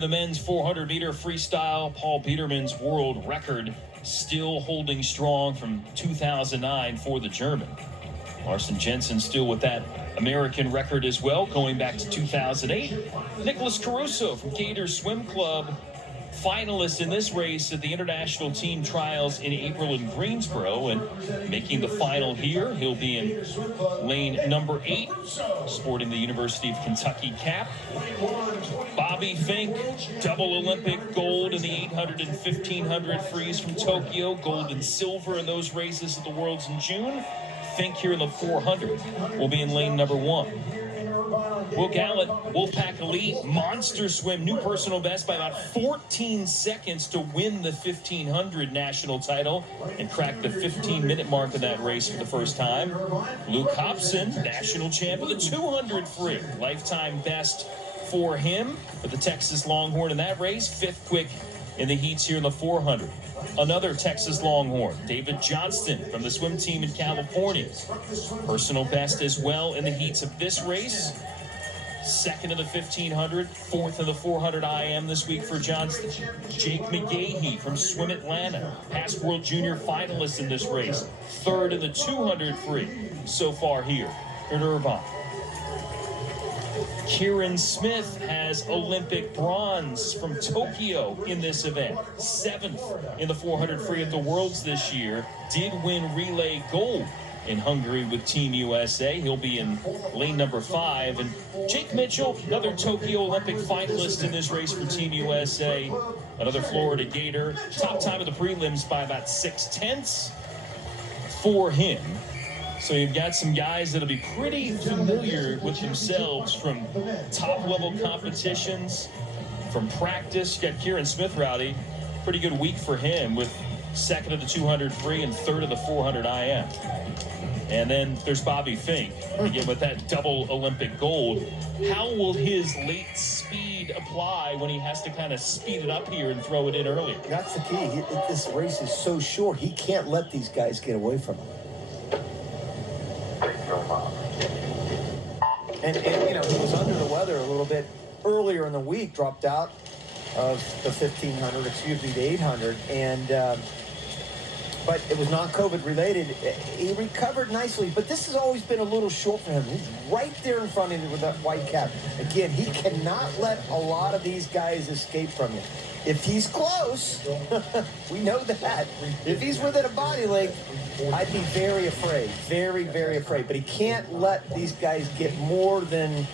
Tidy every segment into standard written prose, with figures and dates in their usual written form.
The men's 400-meter freestyle, Paul Biedermann's world record still holding strong from 2009 for the German. Larson Jensen still with that American record as well, going back to 2008. Nicholas Caruso from Gators Swim Club, finalist in this race at the International Team Trials in April in Greensboro, and making the final here. He'll be in lane number 8, sporting the University of Kentucky cap. Bobby Fink, double Olympic gold in the 800 and 1500 freeze from Tokyo, gold and silver in those races at the Worlds in June. Fink here in the 400 will be in lane number 1. Will Gallant, Wolfpack Elite, monster swim, new personal best by about 14 seconds to win the 1500 national title and crack the 15-minute mark of that race for the first time. Luke Hobson, national champ of the 200 free, lifetime best for him with the Texas Longhorn in that race, 5th quick in the heats here in the 400. Another Texas Longhorn, David Johnston from the swim team in California. Personal best as well in the heats of this race. 2nd in the 1500, 4th in the 400 IM this week for Johnston. Jake Mccahey from Swim Atlanta, past World Junior finalist in this race. 3rd in the 200 free so far here in Irvine. Kieran Smith has Olympic bronze from Tokyo in this event. 7th in the 400 free at the Worlds this year. Did win relay gold in Hungary with Team USA. He'll be in lane number 5. And Jake Mitchell, another Tokyo Olympic finalist in this race for Team USA. Another Florida Gator. Top time of the prelims by about 6/10 for him. So you've got some guys that'll be pretty familiar with themselves from top-level competitions, from practice. You got Kieran Smith, Rowdy. Pretty good week for him with 2nd of the 200 free and 3rd of the 400 IM. And then there's Bobby Fink, again with that double Olympic gold. How will his late speed apply when he has to kind of speed it up here and throw it in earlier? That's the key. This race is so short, he can't let these guys get away from him. And you know, he was under the weather a little bit earlier in the week, dropped out of the 1500, excuse me, the 800, and but it was non-COVID related. He recovered nicely, but this has always been a little short for him. He's right there in front of him with that white cap. Again, he cannot let a lot of these guys escape from him. If he's close, we know that. If he's within a body length, I'd be very afraid, very, very afraid. But he can't let these guys get more than,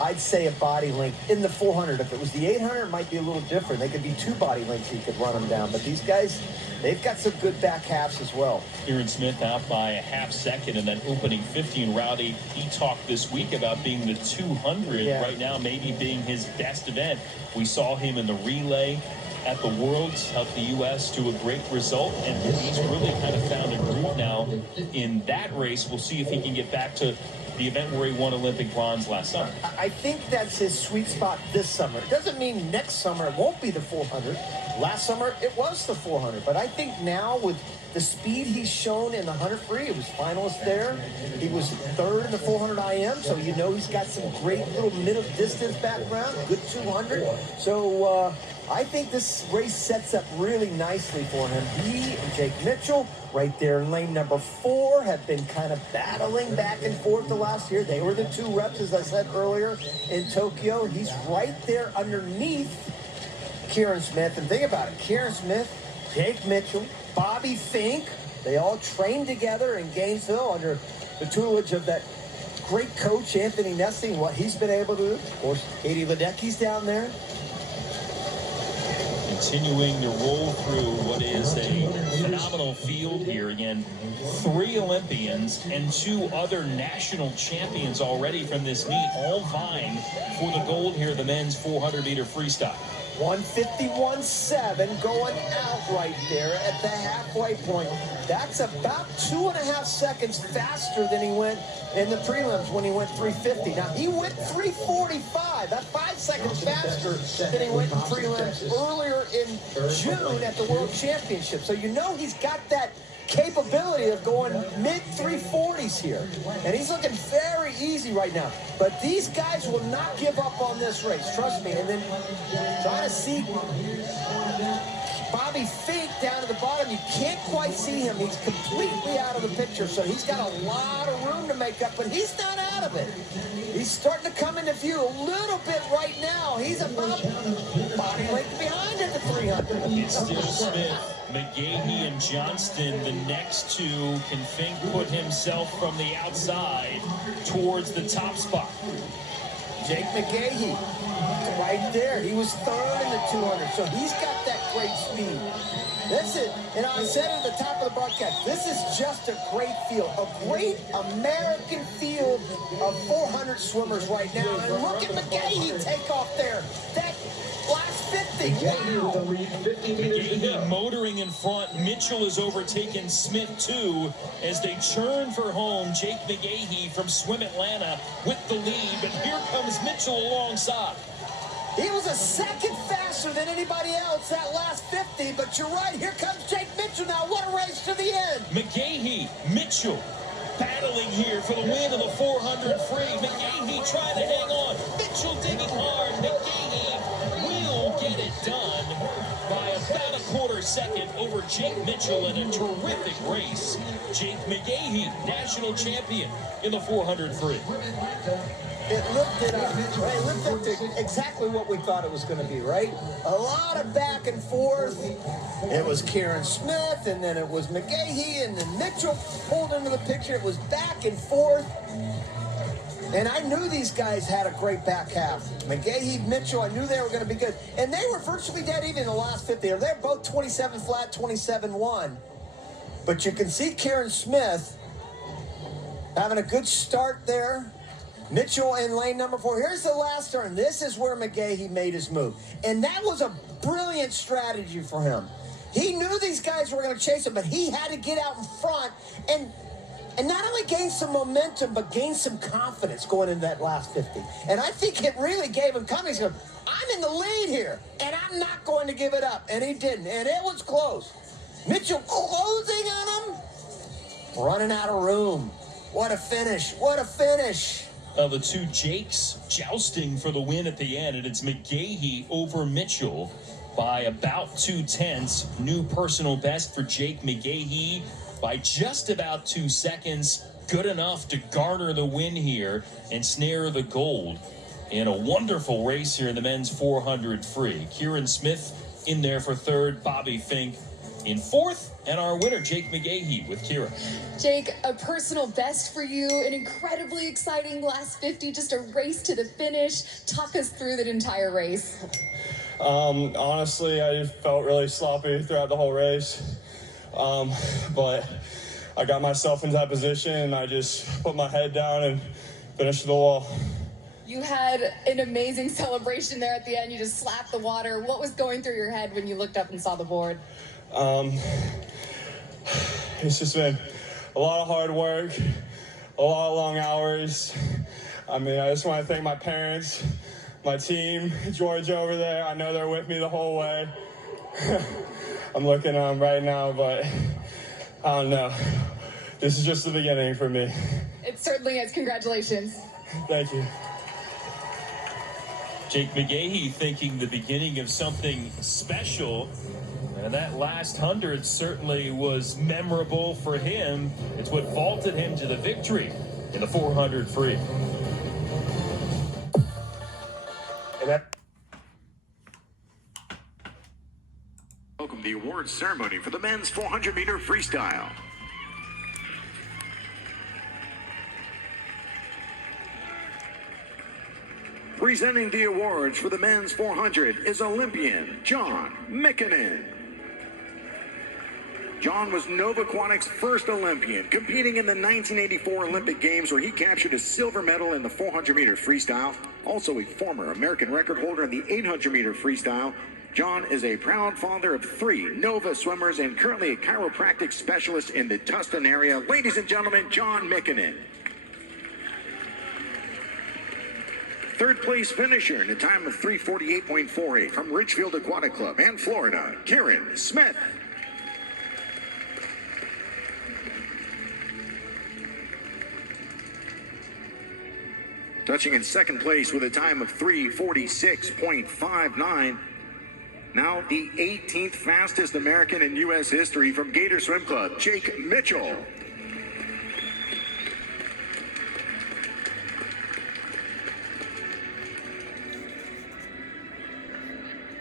I'd say, a body length in the 400. If it was the 800, it might be a little different. They could be 2 body lengths he could run them down. But these guys, they've got some good back halves as well. Kieran Smith out by a half second in that opening 15. Rowdy, he talked this week about being the 200 right now, maybe being his best event. We saw him in the relay at the Worlds, helped the U.S. to a great result, and he's really kind of found a groove now in that race. We'll see if he can get back to the event where he won Olympic bronze last summer. I think that's his sweet spot this summer. It doesn't mean next summer it won't be the 400. Last summer it was the 400. But I think now with the speed he's shown in the 100 free, it was finalist there. He was 3rd in the 400 IM, so you know he's got some great little middle distance background, good 200. So I think this race sets up really nicely for him. He and Jake Mitchell, right there in lane number 4, have been kind of battling back and forth the last year. They were the 2 reps, as I said earlier, in Tokyo. He's right there underneath Kieran Smith. And think about it, Kieran Smith, Jake Mitchell, Bobby Fink, they all trained together in Gainesville under the tutelage of that great coach, Anthony Nesting, what he's been able to do. Of course, Katie Ledecky's down there. Continuing to roll through what is a phenomenal field here. Again, 3 Olympians and 2 other national champions already from this meet, all vying for the gold here, the men's 400-meter freestyle. 151.7 going out right there at the halfway point. That's about 2.5 seconds faster than he went in the prelims when he went 350. Now, he went 345. 5. That's 5 seconds faster than he went in prelims earlier in June at the World Championship. So you know he's got that capability of going mid-340s here. And he's looking very easy right now. But these guys will not give up on this race, trust me. And then try to see Bobby Fink down at the bottom. You can't quite see him. He's completely out of the picture, so he's got a lot of room to make up, but he's not out of it. He's starting to come into view a little bit right now. He's about body length behind at the 300. It's still Smith, Mccahey, and Johnston. The next two. Can Fink put himself from the outside towards the top spot? Jake Mccahey, right there. He was third in the 200, so he's got that great speed. This is, and I said at the top of the broadcast, this is just a great field, a great American field of 400 swimmers right now. And look at Mccahey take off there. That last 50. Wow. Mccahey motoring in front. Mitchell has overtaken Smith too as they churn for home. Jake Mccahey from Swim Atlanta with the lead, but here comes Mitchell alongside. He was a second faster than anybody else that last 50, but you're right, here comes Jake Mitchell now. What a race to the end. Mccahey, Mitchell battling here for the win of the 400 free. Mccahey trying to hang on. Mitchell digging hard. Mccahey will get it done by about a quarter second over Jake Mitchell in a terrific race. Jake Mccahey, national champion in the 400 free. It lifted up. Right? It lifted up to exactly what we thought it was going to be, right? A lot of back and forth. It was Kieran Smith, and then it was Mccahey, and then Mitchell pulled into the picture. It was back and forth. And I knew these guys had a great back half. Mccahey, Mitchell, I knew they were going to be good. And they were virtually dead even in the last 50. They're both 27 flat, 27-1. But you can see Kieran Smith having a good start there. Mitchell in lane number 4. Here's the last turn. This is where Mccahey made his move. And that was a brilliant strategy for him. He knew these guys were going to chase him, but he had to get out in front and not only gain some momentum, but gain some confidence going into that last 50. And I think it really gave him confidence. He said, I'm in the lead here, and I'm not going to give it up. And he didn't, and it was close. Mitchell closing on him, running out of room. What a finish. What a finish. The two Jakes jousting for the win at the end, and it's Mccahey over Mitchell by about 2/10. New personal best for Jake Mccahey by just about 2 seconds. Good enough to garner the win here and snare the gold in a wonderful race here in the men's 400 free. Kieran Smith in there for third, Bobby Fink in fourth, and our winner, Jake Mccahey with Kira. Jake, a personal best for you, an incredibly exciting last 50, just a race to the finish. Talk us through that entire race. Honestly, I felt really sloppy throughout the whole race, but I got myself into that position, and I just put my head down and finished the wall. You had an amazing celebration there at the end. You just slapped the water. What was going through your head when you looked up and saw the board? It's just been a lot of hard work, a lot of long hours. I mean, I just want to thank my parents, my team, George over there. I know they're with me the whole way. I'm looking at them right now, but I don't know. This is just the beginning for me. It certainly is. Congratulations. Thank you. Jake Mccahey thinking the beginning of something special. And that last 100 certainly was memorable for him. It's what vaulted him to the victory in the 400 free. Welcome to the awards ceremony for the men's 400-meter freestyle. Presenting the awards for the men's 400 is Olympian John Mccahey. John was Nova Aquatics' first Olympian, competing in the 1984 Olympic Games where he captured a silver medal in the 400-meter freestyle. Also a former American record holder in the 800-meter freestyle. John is a proud father of 3 Nova swimmers and currently a chiropractic specialist in the Tustin area. Ladies and gentlemen, John Mccahey. third place finisher in a time of 3:48.48 from Ridgefield Aquatic Club and Florida, Kieran Smith. Touching in second place with a time of 3:46.59. Now the 18th fastest American in U.S. history from Gator Swim Club, Jake Mitchell.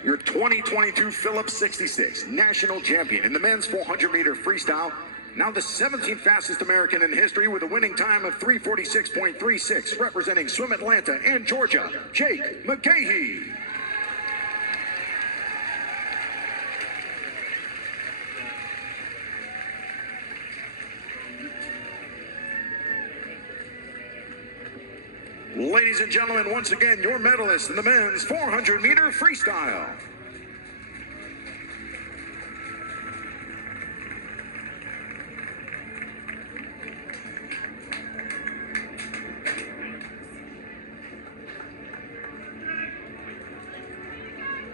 Your 2022 Phillips 66 national champion in the men's 400-meter freestyle. Now the 17th fastest American in history with a winning time of 3:46.36, representing Swim Atlanta and Georgia, Jake Mccahey. Ladies and gentlemen, once again, your medalist in the men's 400-meter freestyle.